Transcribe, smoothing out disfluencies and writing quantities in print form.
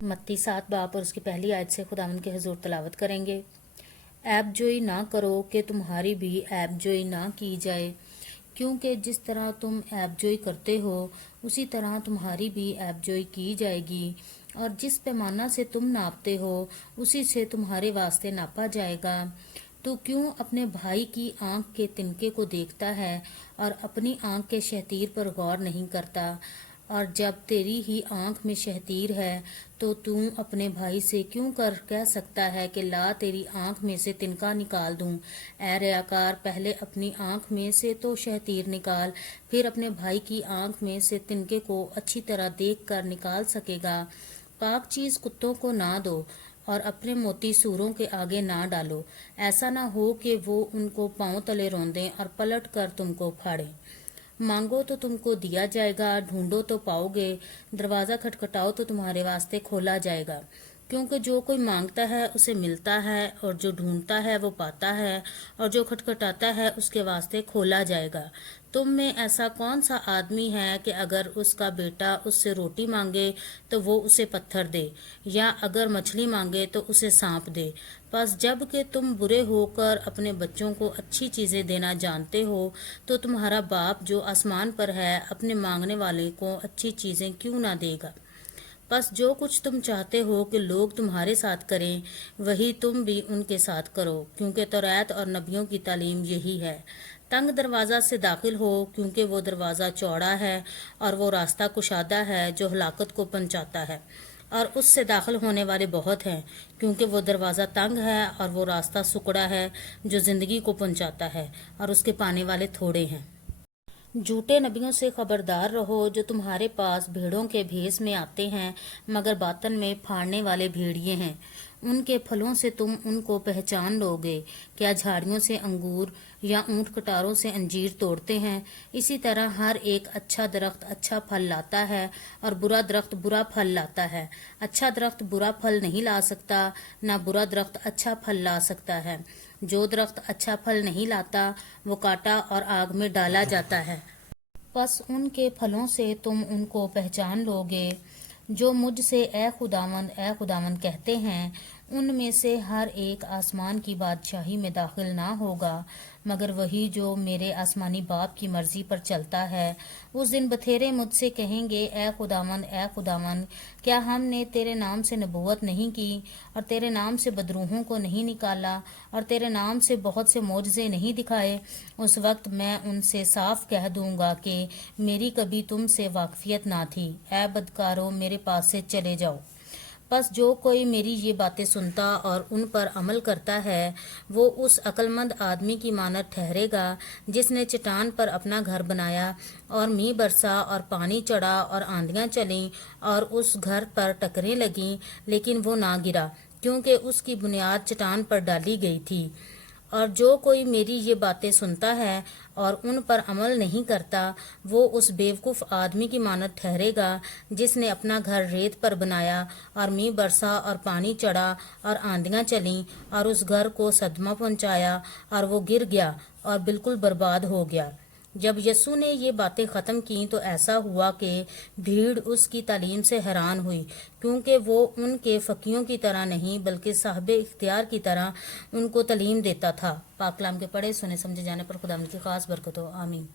मत्ती 7 बाब और उसकी पहली आयत से खुदावंद के हुजूर तलावत करेंगे। ऐब जोई ना करो कि तुम्हारी भी ऐब जोई ना की जाए, क्योंकि जिस तरह तुम ऐब जोई करते हो उसी तरह तुम्हारी भी ऐब जोई की जाएगी, और जिस पैमाना से तुम नापते हो उसी से तुम्हारे वास्ते नापा जाएगा। तो क्यों अपने भाई की आंख के तिनके को देखता है और अपनी आंख के शहतीर पर गौर नहीं करता? और जब तेरी ही आंख में शहतीर है तो तू अपने भाई से क्यों कह सकता है कि ला तेरी आंख में से तिनका निकाल दूं? ऐ रियाकार, पहले अपनी आंख में से तो शहतीर निकाल, फिर अपने भाई की आंख में से तिनके को अच्छी तरह देख कर निकाल सकेगा। पाक चीज कुत्तों को ना दो और अपने मोती सूरों के आगे ना डालो, ऐसा ना हो कि वो उनको पांव तले रौंदें और पलट कर तुमको फाड़ें। मांगो तो तुमको दिया जाएगा, ढूंढो तो पाओगे, दरवाजा खटखटाओ तो तुम्हारे वास्ते खोला जाएगा। क्योंकि जो कोई मांगता है उसे मिलता है, और जो ढूंढता है वो पाता है, और जो खटखटाता है उसके वास्ते खोला जाएगा। तुम में ऐसा कौन सा आदमी है कि अगर उसका बेटा उससे रोटी मांगे तो वो उसे पत्थर दे, या अगर मछली मांगे तो उसे सांप दे? बस जब कि तुम बुरे होकर अपने बच्चों को अच्छी चीजें देना जानते हो, तो तुम्हारा बाप जो आसमान पर है अपने मांगने वाले को अच्छी चीजें क्यों ना देगा? बस जो कुछ तुम चाहते हो कि लोग तुम्हारे साथ करें, वही तुम भी उनके साथ करो, क्योंकि तौरात और नबियों की तालीम यही है। तंग दरवाज़ा से दाखिल हो, क्योंकि वो दरवाज़ा चौड़ा है और वो रास्ता कुशादा है जो हलाकत को पहुंचाता है, और उससे दाखिल होने वाले बहुत हैं, क्योंकि वो दरवाज़ा तंग है और वो रास्ता सुकड़ा है जो ज़िंदगी को पहुंचाता है, और उसके पाने वाले थोड़े हैं। झूठे नबियों से खबरदार रहो, जो तुम्हारे पास भेड़ों के भेष में आते हैं मगर बातन में फाड़ने वाले भेड़िए हैं। उनके फलों से तुम उनको पहचान लोगे। क्या झाड़ियों से अंगूर या ऊंट कटारों से अंजीर तोड़ते हैं? इसी तरह हर एक अच्छा दरख्त अच्छा फल लाता है और बुरा दरख्त बुरा फल लाता है। अच्छा दरख्त बुरा फल नहीं ला सकता, ना बुरा दरख्त अच्छा फल ला सकता है। जो दरख्त अच्छा फल नहीं लाता वो काटा और आग में डाला जाता है। बस उनके फलों से तुम उनको पहचान लोगे। जो मुझसे ए खुदावंद कहते हैं, उनमें से हर एक आसमान की बादशाही में दाखिल ना होगा, मगर वही जो मेरे आसमानी बाप की मर्जी पर चलता है। उस दिन बथेरे मुझसे कहेंगे, ए खुदावंद, क्या हमने तेरे नाम से नबूवत नहीं की, और तेरे नाम से बदरूहों को नहीं निकाला, और तेरे नाम से बहुत से मोजज़े नहीं दिखाए? उस वक्त मैं उनसे साफ कह दूंगा कि मेरी कभी तुमसे वाकफियत ना थी। ए बदकारो, मेरे पास से चले जाओ। बस जो कोई मेरी ये बातें सुनता और उन पर अमल करता है, वो उस अक्लमंद आदमी की मानद ठहरेगा जिसने चट्टान पर अपना घर बनाया, और मींह बरसा और पानी चढ़ा और आंधियां चलीं और उस घर पर टकरें लगीं, लेकिन वो ना गिरा, क्योंकि उसकी बुनियाद चट्टान पर डाली गई थी। और जो कोई मेरी ये बातें सुनता है और उन पर अमल नहीं करता, वो उस बेवकूफ़ आदमी की मानद ठहरेगा जिसने अपना घर रेत पर बनाया, और मींह बरसा और पानी चढ़ा और आंधियां चलीं और उस घर को सदमा पहुंचाया, और वो गिर गया और बिल्कुल बर्बाद हो गया। जब यस्सु ने ये बातें ख़त्म की तो ऐसा हुआ कि भीड़ उसकी तालीम से हैरान हुई, क्योंकि वो उनके फ़कीयों की तरह नहीं बल्कि साहिब इख्तियार की तरह उनको तालीम देता था। पाक कलाम के पढ़े सुने समझे जाने पर खुदा की खास बरकत हो। आमीन।